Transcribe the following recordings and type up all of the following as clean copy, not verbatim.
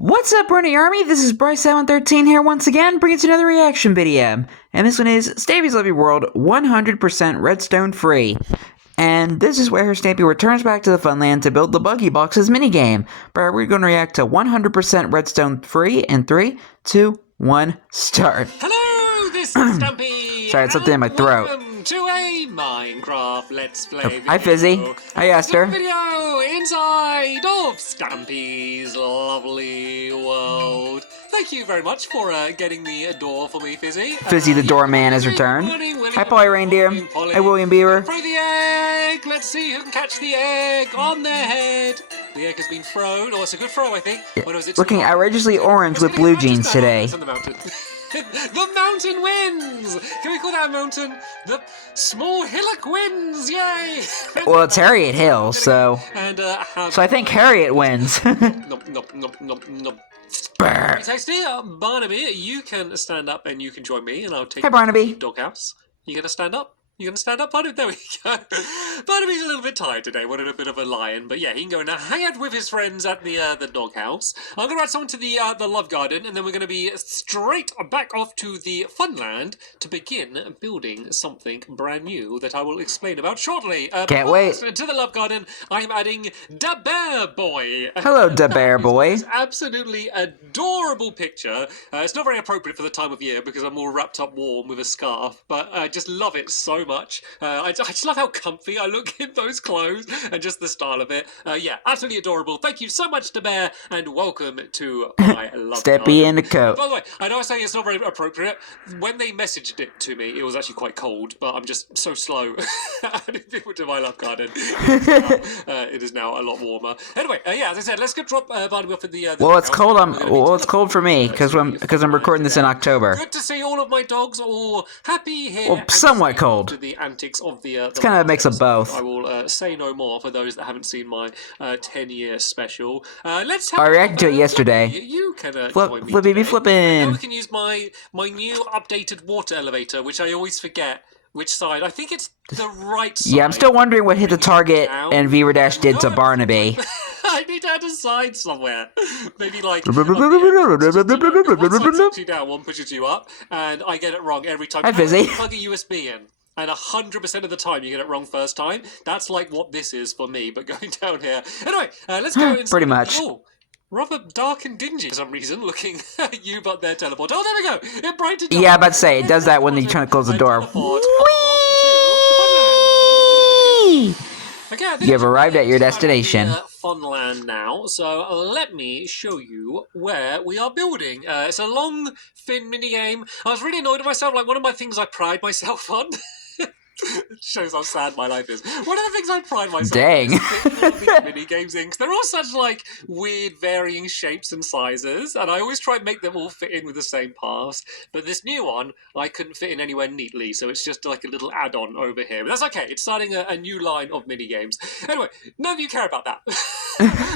What's up, Running Army? This is BryceAllen13 here once again, bringing you another reaction video. And this one is Stampy's Lovely World 100% Redstone free. And this is where Stampy returns back to the Funland to build the Buggy Boxes minigame. But we're going to react to 100% Redstone free in 3, 2, 1, start. Hello, this is Stampy. Sorry, it's something in my throat. Welcome to a Minecraft Let's Play video. Hi, Fizzy. Hi, Esther. Video inside of Stampy's Lovely World. Thank you very much for getting the door for me, Fizzy. Fizzy the doorman has returned. Hi, Polly Reindeer. Hi, William Beaver. Throw the egg. Let's see who can catch the egg on their head. The egg has been thrown. Oh, it's a good throw, I think. Yeah. Looking outrageously orange with blue jeans today. The mountain wins! Can we call that a mountain? The small hillock wins! Yay! Well, it's Harriet Hill, so... So I think Harriet wins. Very tasty. Barnaby, you can stand up and you can join me, and I'll take Hi, Barnaby. you to the doghouse. You gonna stand up? You gonna stand up, Barnaby? There we go. Barnaby's a little bit tired today, wanted a bit of a lion, but yeah, he can go and hang out with his friends at the doghouse. I'm gonna add someone to the love garden, and then we're gonna be straight back off to the Funland to begin building something brand new that I will explain about shortly. Can't wait. To the love garden, I'm adding Da Bear Boy. Hello, Da Bear Boy. This absolutely adorable picture. It's not very appropriate for the time of year because I'm all wrapped up warm with a scarf, but I just love it so much. I just love how comfy I look in those clothes and just the style of it. Yeah, absolutely adorable. Thank you so much, Da Bear, and welcome to my love Steppy in the coat. By the way, I know I say it's not very appropriate. When they messaged it to me, it was actually quite cold, but I'm just so slow adding people to my love garden. It is now a lot warmer. Anyway, yeah, as I said, let's go drop Barnaby off at the well, it's cold. It's cold for me because I'm recording this in October. Good to see all of my dogs all happy here. Well, somewhat cold. The antics of the it's kind of a mix of both. I will say no more for those that haven't seen my 10-year special. Let's. I reacted to it yesterday. You can flippy be flipping. Now we can use my new updated water elevator, which I always forget which side. I think it's the right side. Yeah, I'm still wondering what hit the target and Beaver Dash did to Barnaby. I need to add a side somewhere. Maybe like one side pushes you down, one pushes you up, and I get it wrong every time. Hi, Fizzy. Plug a USB in. And 100% of the time you get it wrong first time. That's like what this is for me, but going down here. Anyway, let's go inside. Pretty much. Oh, rather dark and dingy for some reason, looking at you, but they're teleport. Oh, there we go. It brightened up. Yeah, I'm about to say, it does that when you're trying to close the door. Whee! Okay, you have arrived at your destination. Funland now, so let me show you where we are building. It's a long, thin minigame. I was really annoyed with myself. Like, one of my things I pride myself on... It shows how sad my life is. One of the things I pride myself Dang. is all these mini games in, 'cause they're all such like weird varying shapes and sizes, and I always try and make them all fit in with the same paths. But this new one, I couldn't fit in anywhere neatly, so it's just like a little add-on over here. But that's okay. It's starting a new line of mini games. Anyway, none of you care about that.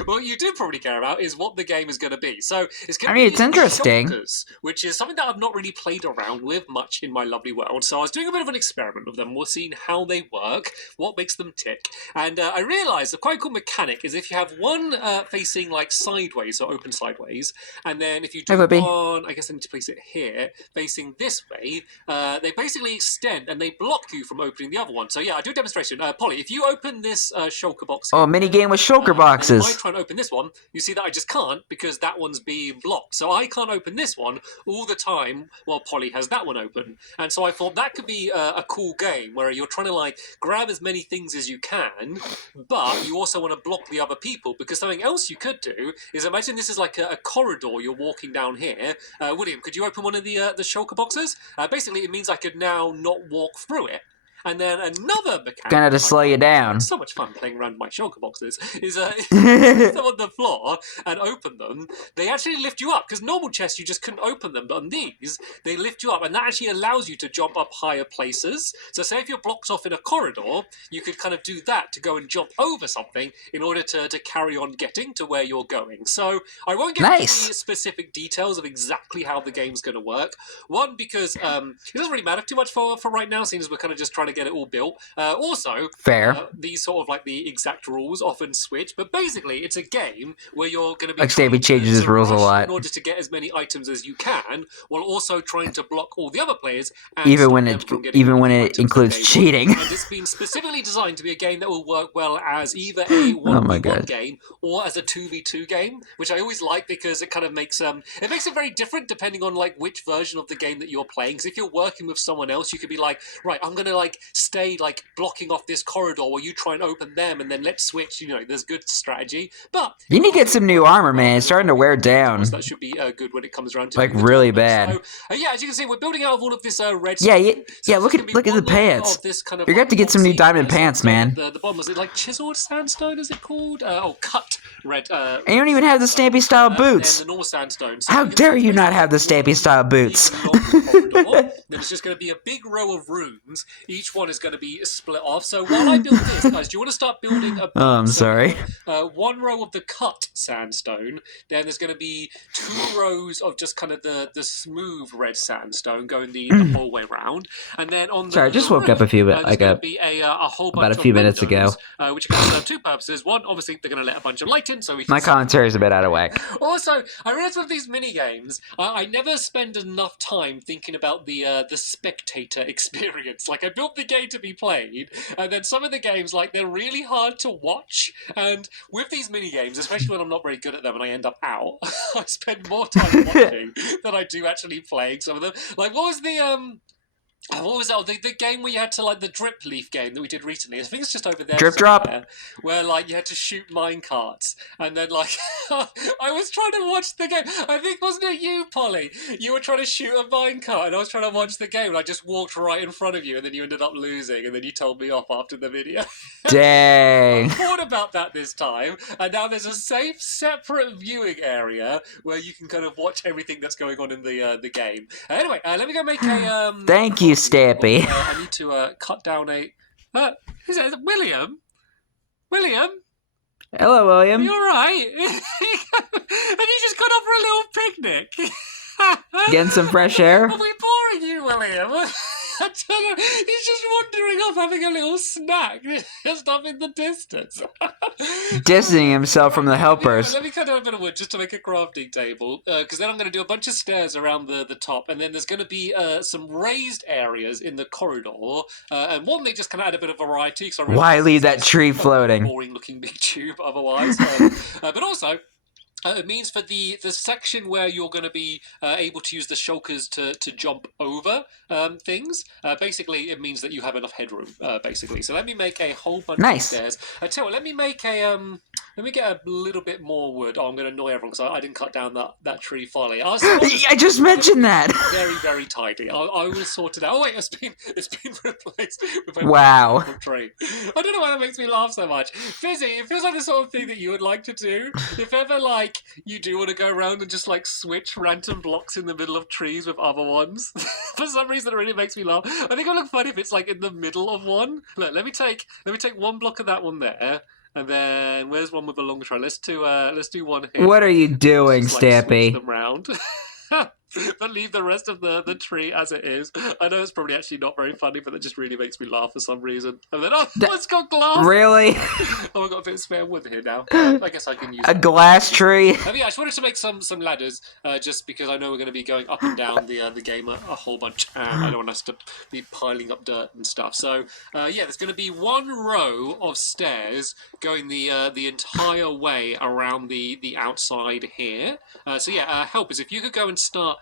What you do probably care about is what the game is going to be. So it's going to be it's interesting. shulkers, which is something that I've not really played around with much in my lovely world. So I was doing a bit of an experiment with them. We'll see how they work, what makes them tick. And I realised a quite cool mechanic is if you have one facing like sideways, or open sideways, and then if you do one, I guess I need to place it here, facing this way, they basically extend and they block you from opening the other one. So yeah, I do a demonstration. Polly, if you open this shulker box here, mini game with shulker boxes. If I try and open this one, you see that I just can't because that one's being blocked. So I can't open this one all the time while Polly has that one open. And so I thought that could be a cool game where you're trying to like grab as many things as you can, but you also want to block the other people, because something else you could do is imagine this is like a corridor you're walking down here. William, could you open one of the shulker boxes? Basically, it means I could now not walk through it. And then another mechanic... Gonna to slow you down. So much fun playing around my shulker boxes. Is if you put them on the floor and open them, they actually lift you up. Because normal chests, you just couldn't open them. But on these, they lift you up. And that actually allows you to jump up higher places. So say if you're blocked off in a corridor, you could kind of do that to go and jump over something in order to carry on getting to where you're going. So I won't get into the specific details of exactly how the game's going to work. One, because it doesn't really matter too much for right now, seeing as we're kind of just trying to to get it all built. Also, Fair. these sort of like the exact rules often switch, but basically it's a game where you're going to be Like Stampy changes his rules a lot. in order to get as many items as you can, while also trying to block all the other players and Even stop when them it from getting even all when the it items that includes they want. cheating. And it's been specifically designed to be a game that will work well as either a 1v1 game or as a 2v2 game, which I always like because it kind of makes it very different depending on like which version of the game that you're playing. Because if you're working with someone else, you could be like, right, I'm gonna like stay like blocking off this corridor while you try and open them, and then let's switch. You know, there's good strategy. But You need to get some new armor, man. It's starting to wear down. So that should be good when it comes around to like doing the really tournament. bad. So yeah, as you can see, we're building out of all of this redstone. Yeah. Look at the pants. Kind of You're gonna have to get some new diamond pants, man. The bottom was it like chiseled sandstone? Is it called? Cut red. And you don't even have the Stampy style boots. And the normal sandstone. So how dare you not have the Stampy style boots? Then it's just going to be a big row of rooms. Each one is going to be split off. So while I build this, guys, do you want to start building a? Oh, I'm sorry. One row of the cut sandstone. Then there's going to be 2 rows of just kind of the smooth red sandstone going the whole way round. And then on the sorry, I just woke up a few about a few minutes ago. Which are going to serve 2 purposes. One, obviously, they're going to let a bunch of light in, so we can. My commentary is a bit out of whack. Also, I realized with these mini games, I never spend enough time thinking about the spectator experience. Like, I built the game to be played, and then some of the games, like, they're really hard to watch. And with these mini games, especially when I'm not very good at them and I end up out, I spend more time watching than I do actually playing some of them. Like, what was the game where you had to, like, the drip leaf game that we did recently? I think it's just over there. Drip drop? Where, like, you had to shoot minecarts. And then, like, I was trying to watch the game. I think, wasn't it you, Polly? You were trying to shoot a minecart, and I was trying to watch the game, and I just walked right in front of you, and then you ended up losing, and then you told me off after the video. Dang. I thought about that this time, and now there's a safe, separate viewing area where you can kind of watch everything that's going on in the game. Anyway, let me go make a... Thank you, Stampy. I need to cut down a... is it William? William? Hello, William. Are you alright? Have you just gone off for a little picnic? Getting some fresh air? Are we boring you, William? I don't know. He's just wandering off having a little snack just off in the distance. Distancing himself from the helpers. Let me cut down a bit of wood just to make a crafting table, because then I'm going to do a bunch of stairs around the top, and then there's going to be some raised areas in the corridor, and one they just kind of add a bit of variety. Why leave that tree floating? Boring looking big tube otherwise. But also... it means for the section where you're going to be able to use the shulkers to jump over things, basically it means that you have enough headroom, basically. So let me make a whole bunch of stairs. Tell you what, let me make a... let me get a little bit more wood. Oh, I'm going to annoy everyone because I didn't cut down that tree folly. I just mentioned that. Very, very tidy. I will sort it out. Oh wait, it's been replaced with a wow tree. I don't know why that makes me laugh so much. Fizzy, it feels like the sort of thing that you would like to do. If ever, like, you do want to go around and just, like, switch random blocks in the middle of trees with other ones. For some reason, it really makes me laugh. I think it'll look funny if it's, like, in the middle of one. Look, let me take one block of that one there. And then where's one with a long try? Let's do one here. What are you doing, just, like, Stampy? switch them round. But leave the rest of the tree as it is. I know it's probably actually not very funny, but that just really makes me laugh for some reason. And then, it's got glass! Really? Oh, I've got a bit of spare wood here now. I guess I can use a glass tree? Yeah, I just wanted to make some ladders, just because I know we're going to be going up and down the game a whole bunch, and I don't want us to be piling up dirt and stuff. So, yeah, there's going to be one row of stairs going the entire way around the outside here. So, yeah, helpers, if you could go and start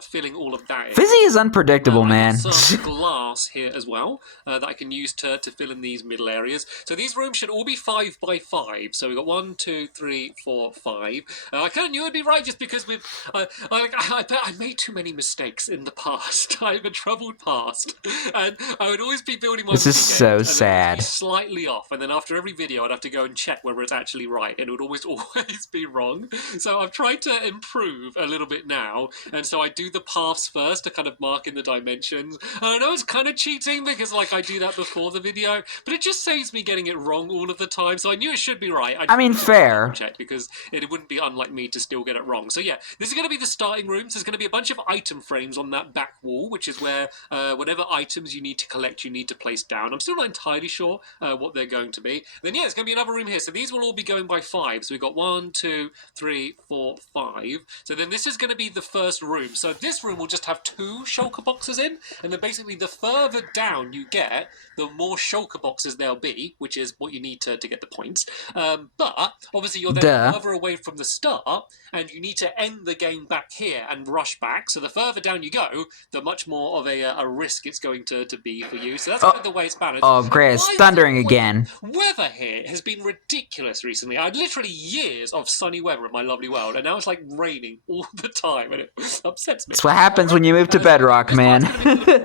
filling all of that in. Fizzy is unpredictable, man. Some glass here as well that I can use to fill in these middle areas. So these rooms should all be 5 by 5. So we've got 1, 2, 3, 4, 5. I kind of knew it'd be right just because I bet I made too many mistakes in the past. I have a troubled past, and I would always be building my. This is so sad. Slightly off, and then after every video, I'd have to go and check whether it's actually right, and it would always be wrong. So I've tried to improve a little bit now, and and so I do the paths first to kind of mark in the dimensions. And I know it's kind of cheating because like I do that before the video, but it just saves me getting it wrong all of the time. So I knew it should be right. I mean, fair. Check because it wouldn't be unlike me to still get it wrong. So yeah, this is going to be the starting rooms. There's going to be a bunch of item frames on that back wall, which is where whatever items you need to collect, you need to place down. I'm still not entirely sure what they're going to be. Then yeah, there's going to be another room here. So these will all be going by 5. So we've got 1, 2, 3, 4, 5. So then this is going to be the first room. So this room will just have 2 shulker boxes in, and then basically the further down you get, the more shulker boxes there'll be, which is what you need to get the points. But obviously you're then further away from the start, and you need to end the game back here and rush back. So the further down you go, the much more of a risk it's going to be for you. So that's kind of the way it's balanced. Oh, great, it's thundering again. Weather here has been ridiculous recently. I had literally years of sunny weather at my lovely world, and now it's like raining all the time, and it upsets me. That's what happens when you move to bedrock, man.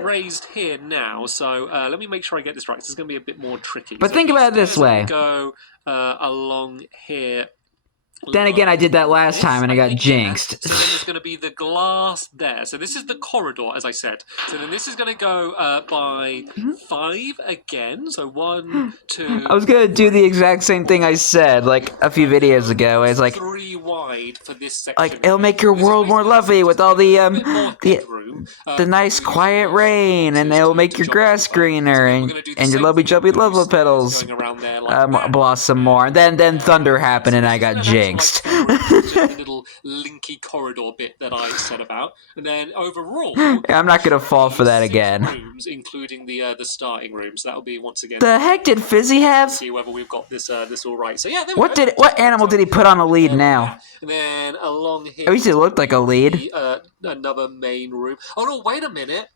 Raised here now, so let me make sure I get this right. This is going to be a bit more tricky. But think about it this way. Go along here. Then again, I did that last time and I got jinxed. So then there's going to be the glass there. So this is the corridor, as I said. So then this is going to go by 5 again. So 1, 2... I was going to do the exact same thing I said, like, a few videos ago. I was like... 3 wide for this section. Like, it'll make your world more lovely with all the nice quiet rain, and it'll make your grass greener, and your lovely-jubbly lava petals blossom more. And then thunder happened, and I got jinxed. Just the little linky corridor bit that I said about, and then overall, I'm not gonna fall for that again. Rooms, including the starting rooms. That'll be once again. The heck did Fizzy have? See whether we've got this all right. So yeah, what animal did he put on a lead now? And then along here, at least it looked like a lead. Another main room. Oh no, wait a minute.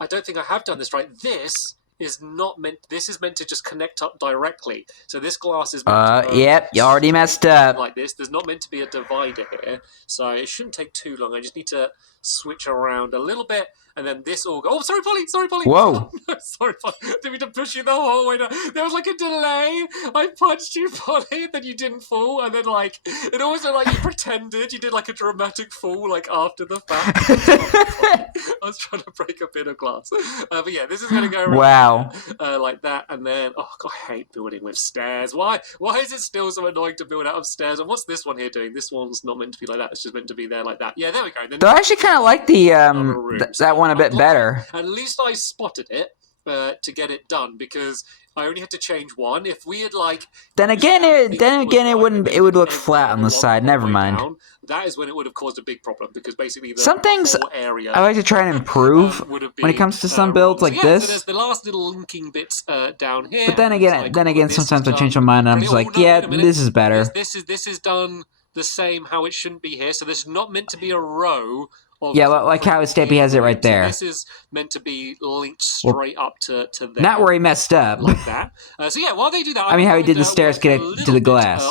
I don't think I have done this right. This is meant to just connect up directly. So this glass is meant to yep, you already messed up. Like this. There's not meant to be a divider here. So it shouldn't take too long. I just need to switch around a little bit, and then this all go. Oh, sorry, Polly. Whoa. Sorry, Polly. Didn't mean to push you the whole way down. There was like a delay. I punched you, Polly, then you didn't fall, and then like it almost looked like you pretended. You did like a dramatic fall, like after the fact. I was trying to break a bit of glass. But yeah, this is going to go around like that, and then oh god, I hate building with stairs. Why is it still so annoying to build out of stairs? And what's this one here doing? This one's not meant to be like that. It's just meant to be there like that. Yeah, there we go. Then I actually kind of like the that one a bit better. At least I spotted it to get it done, because I only had to change one. If we had like then again it would look flat on the side. Never mind. That is when it would have caused a big problem, because basically the some things whole area I like to try and improve when it comes to some builds like this. So there's the last little linking bits down here. But then again, sometimes I change my mind and I'm just like, yeah, this is better. This is done the same how it shouldn't be here. So there's not meant to be a row. Yeah, like how Stampy has it right there. So this is meant to be linked straight up to there. Not where he messed up. Like that. So yeah, while they do that, I mean how he did the stairs connect to the glass.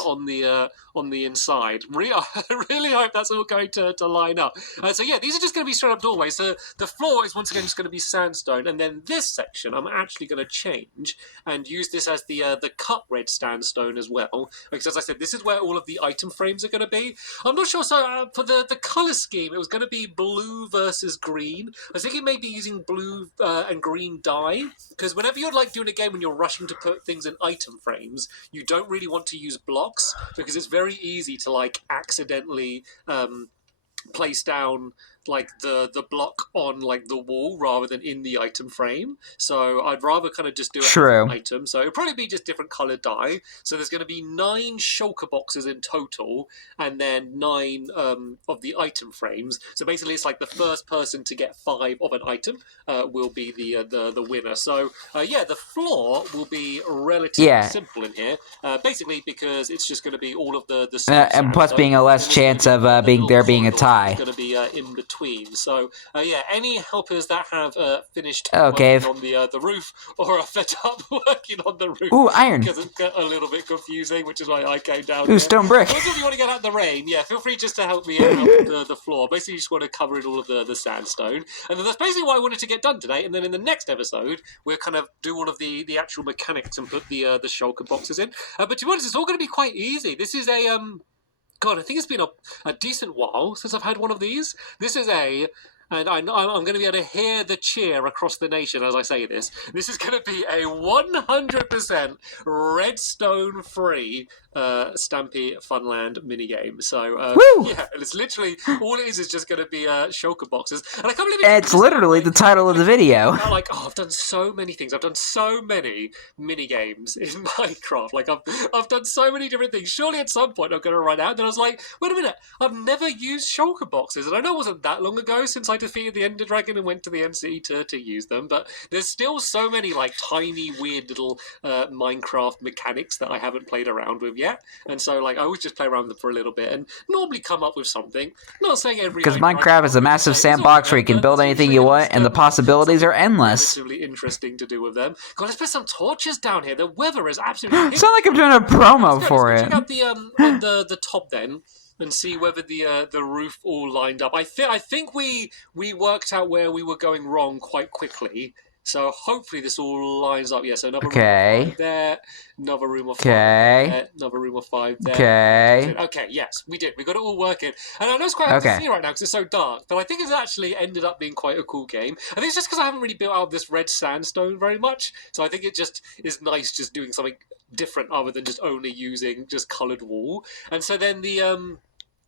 On the inside. I really hope that's all going to line up. So yeah, these are just going to be straight up doorways. So the floor is once again just going to be sandstone, and then this section I'm actually going to change and use this as the cut red sandstone as well. Because as I said, this is where all of the item frames are going to be. I'm not sure. So for the color scheme, it was going to be blue versus green. I was thinking maybe using blue and green dye, because whenever you're like doing a game when you're rushing to put things in item frames, you don't really want to use blocks, because it's very easy to like accidentally place down like the block on like the wall rather than in the item frame. So I'd rather kind of just do it as an item. So it'll probably be just different colored dye. So there's going to be 9 shulker boxes in total, and then 9 of the item frames. So basically it's like the first person to get 5 of an item will be the winner. So yeah, the floor will be relatively simple in here, basically because it's just going to be all of the and plus being a less chance of being a tie. It's going to be in between. So yeah, any helpers that have finished working on the roof or are fed up working on the roof. Ooh, iron. Because it's a little bit confusing, which is why I came down. Ooh, stone brick. Also, if you want to get out the rain, yeah, feel free just to help me out with the floor. Basically, you just want to cover in all of the sandstone, and then that's basically what I wanted to get done today. And then in the next episode, we'll kind of do all of the actual mechanics and put the shulker boxes in. But to be honest, it's all going to be quite easy. This is a God, I think it's been a decent while since I've had one of these. This is and I'm going to be able to hear the cheer across the nation as I say this. This is going to be a 100% redstone free Stampy Funland minigame. So, yeah, it's literally, all it is just going to be shulker boxes. And I can't believe it's literally the title of the video. I'm like, oh, I've done so many things. I've done so many minigames in Minecraft. Like, I've done so many different things. Surely at some point I'm going to run out. Then I was like, wait a minute, I've never used shulker boxes. And I know it wasn't that long ago since I defeated the Ender Dragon and went to the MC to use them, but there's still so many like tiny weird little Minecraft mechanics that I haven't played around with yet, and so like I always just play around with them for a little bit and normally come up with something. Not saying every, because Minecraft is a massive sandbox where you can build anything you want and the possibilities are endless. Relatively interesting to do with them. God, let's put some torches down here. The weather is absolutely It's not like I'm doing a promo for it. Check out the top then, and see whether the roof all lined up. I think we worked out where we were going wrong quite quickly. So hopefully this all lines up. Yeah, so another room of 5 there, another room of 5 there, another room of 5 there. Okay, yes, we did. We got it all working. And I know it's quite hard to see right now because it's so dark, but I think it's actually ended up being quite a cool game. I think it's just because I haven't really built out this red sandstone very much. So I think it just is nice just doing something different other than just only using just coloured wool. And so then the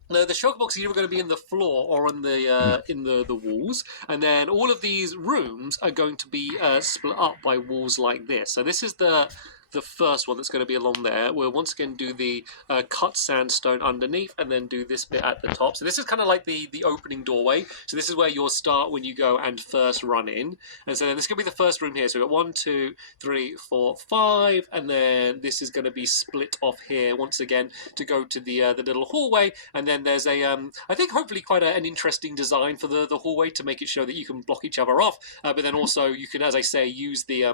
shulker box is either going to be in the floor or in the walls, and then all of these rooms are going to be split up by walls like this. So this is the first one that's going to be along there. We'll once again do the cut sandstone underneath and then do this bit at the top. So this is kind of like the opening doorway. So this is where you'll start when you go and first run in. And so then this is going to be the first room here. So we've got 1, 2, 3, 4, 5, and then this is going to be split off here once again to go to the little hallway. And then there's a I think hopefully quite an interesting design for the hallway to make it show that you can block each other off, but then also you can, as I say, use the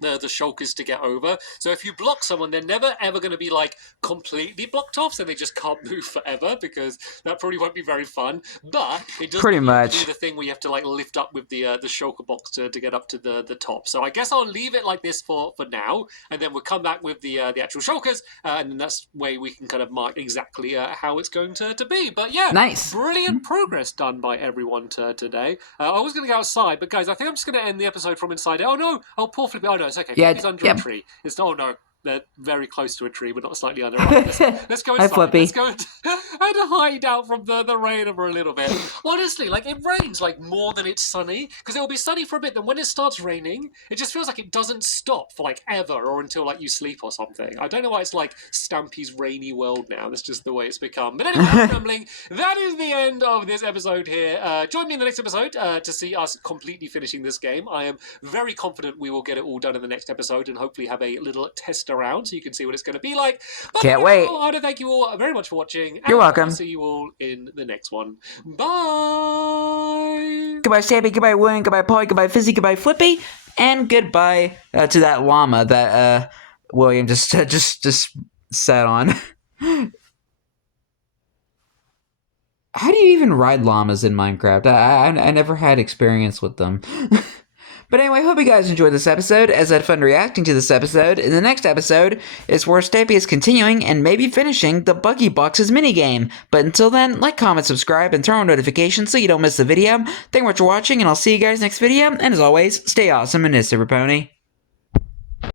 shulkers to get over. So if you block someone, they're never ever going to be like completely blocked off, so they just can't move forever, because that probably won't be very fun. But it does pretty much do the thing where you have to like lift up with the shulker box to get up to the top. So I guess I'll leave it like this for now, and then we'll come back with the actual shulkers, and then that's way we can kind of mark exactly how it's going to be. But yeah, nice, brilliant progress done by everyone today. I was going to go outside, but guys, I think I'm just going to end the episode from inside. Oh no, poor Flippy. Oh no, it's okay. Yeah, he's under a tree. It's no. They're very close to a tree, but not slightly under. Right, let's go inside. Hi, Flippy. Let's go and hide out from the rain for a little bit. Honestly, like it rains like more than it's sunny, because it will be sunny for a bit. Then when it starts raining, it just feels like it doesn't stop for like ever, or until like you sleep or something. I don't know why it's like Stampy's rainy world now. That's just the way it's become. But anyway, I'm rambling. That is the end of this episode here. Join me in the next episode to see us completely finishing this game. I am very confident we will get it all done in the next episode, and hopefully have a little test around so you can see what it's going to be like. But can't wait. I want to thank you all very much for watching. You're welcome. I'll see you all in the next one. Bye. Goodbye, Stampy. Goodbye, William. Goodbye, Polly. Goodbye, Fizzy. Goodbye, Flippy. And goodbye to that llama that William just sat on. How do you even ride llamas in Minecraft? I never had experience with them. But anyway, hope you guys enjoyed this episode, as I had fun reacting to this episode. In the next episode is where Stampy is continuing and maybe finishing the Buggy Boxes minigame. But until then, like, comment, subscribe, and turn on notifications so you don't miss the video. Thank you much for watching, and I'll see you guys next video. And as always, stay awesome and this Super Pony.